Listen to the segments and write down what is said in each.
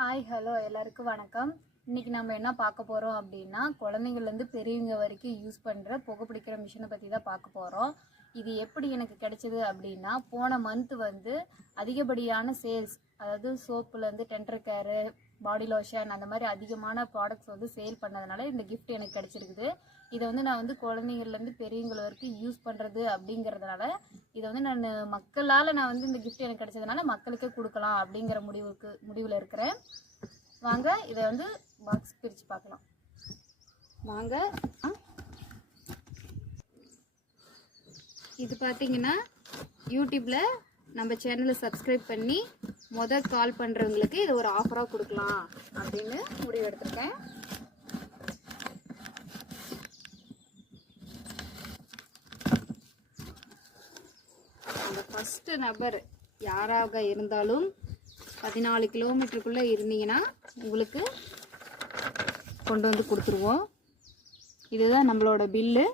Hi hello எல்லாருக்கும் வணக்கம். இன்னைக்கு நம்ம என்ன பார்க்க போகிறோம் அப்படின்னா, குழந்தைங்கள்லேருந்து பெரியவங்க வரைக்கும் யூஸ் பண்ணுற புகைப்பிடிக்கிற மிஷினை பற்றி தான் பார்க்க போகிறோம். இது எப்படி எனக்கு கிடைச்சது அப்படின்னா, போன மந்த் வந்து அதிகப்படியான சேல்ஸ், அதாவது சோப்புலேருந்து டென்டர் கேரு, பாடி லோஷன் அந்த மாதிரி அதிகமான ப்ராடக்ட்ஸ் வந்து சேல் பண்ணதுனால இந்த கிஃப்ட் எனக்கு கிடைச்சிருக்குது. இதை வந்து நான் வந்து குழந்தைங்கள்லேருந்து பெரியவங்க வரைக்கும் யூஸ் பண்ணுறது அப்படிங்கிறதுனால இதை வந்து மக்களால் நான் வந்து இந்த கிஃப்ட் எனக்கு கிடைச்சதுனால மக்களுக்கே கொடுக்கலாம் அப்படிங்கிற முடிவில் இருக்கிறேன். வாங்க இதை வந்து பாக்ஸ் பிரித்து பார்க்கலாம். வாங்க. இது பார்த்தீங்கன்னா யூடியூப்பில் நம்ம சேனலை சப்ஸ்கிரைப் பண்ணி கால் பண்ணுறவங்களுக்கு இதை ஒரு ஆஃபராக கொடுக்கலாம் அப்படின்னு முடிவு எடுத்திருக்கேன். அந்த ஃபஸ்ட்டு நபர் யாராக இருந்தாலும் 14 கிலோமீட்டருக்குள்ளே இருந்தீங்கன்னா உங்களுக்கு கொண்டு வந்து கொடுத்துருவோம். இதுதான் நம்மளோட பில்லு.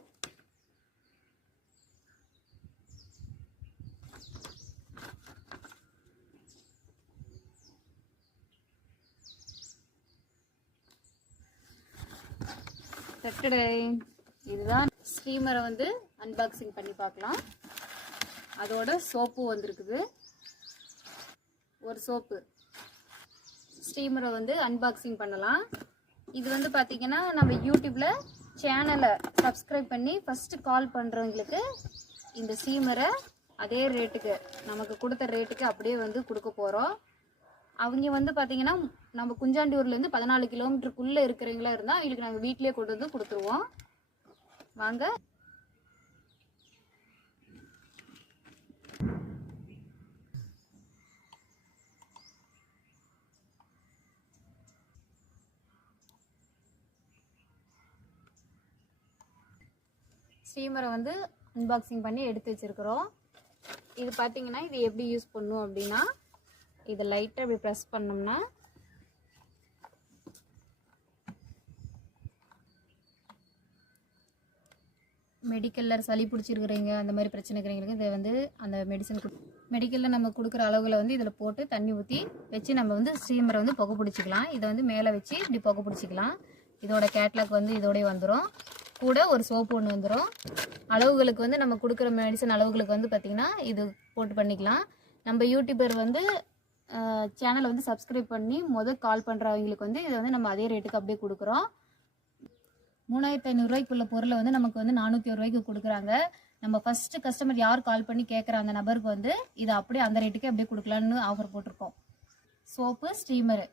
இதுதான் ஸ்டீமரை வந்து அன்பாக்சிங் பண்ணி பார்க்கலாம். அதோட சோப்பு வந்திருக்குது. ஒரு சோப்பு ஸ்டீமரை வந்து அன்பாக்சிங் பண்ணலாம். இது வந்து பார்த்தீங்கன்னா நம்ம யூடியூப்பில் சேனலை சப்ஸ்கிரைப் பண்ணி ஃபஸ்ட்டு கால் பண்ணுறவங்களுக்கு இந்த ஸ்டீமரை அதே ரேட்டுக்கு, நமக்கு கொடுத்த ரேட்டுக்கு அப்படியே வந்து கொடுக்க போகிறோம். அவங்க வந்து பார்த்தீங்கன்னா நம்ம குஞ்சாண்டியூர்லேருந்து 14 கிலோமீட்டருக்குள்ளே இருக்கிறவங்களா இருந்தால் அவங்களுக்கு நாங்கள் வீட்டிலே கொண்டு வந்து கொடுத்துருவோம். வாங்க. ஸ்டீமரை வந்து அன்பாக்சிங் பண்ணி எடுத்து வச்சுருக்குறோம். இது பார்த்தீங்கன்னா இது எப்படி யூஸ் பண்ணும் அப்படின்னா, இதை லைட்டாக இப்படி ப்ரெஸ் பண்ணோம்னா மெடிக்கலில் சளி பிடிச்சிருக்கிறீங்க, அந்த மாதிரி பிரச்சனை இருக்கிறவங்களுக்கு இதை வந்து அந்த மெடிக்கலில் நம்ம கொடுக்குற அளவுகளை வந்து இதில் போட்டு தண்ணி ஊற்றி வச்சு நம்ம வந்து ஸ்டீமரை வந்து புகை பிடிச்சிக்கலாம். இதை வந்து மேலே வச்சு இப்படி புகை பிடிச்சிக்கலாம். இதோட கேட்லாக் வந்து இதோடய வந்துடும். கூட ஒரு சோப்பு ஒன்று வந்துடும். அளவுகளுக்கு வந்து நம்ம கொடுக்குற மெடிசன் அளவுகளுக்கு வந்து பார்த்திங்கன்னா இது போட்டு பண்ணிக்கலாம். நம்ம யூடியூபர் வந்து சேனலை வந்து சப்ஸ்கிரைப் பண்ணி கால் பண்ணுறவங்களுக்கு வந்து இதை வந்து நம்ம அதே ரேட்டுக்கு அப்படியே கொடுக்குறோம். 3500 பொருளை வந்து நமக்கு வந்து 401 கொடுக்குறாங்க. நம்ம ஃபஸ்ட்டு கஸ்டமர் யார் கால் பண்ணி கேட்குற அந்த நபருக்கு வந்து இதை அப்படியே அந்த ரேட்டுக்கு அப்படியே கொடுக்கலான்னு ஆஃபர் போட்டிருக்கோம். Soap, steamer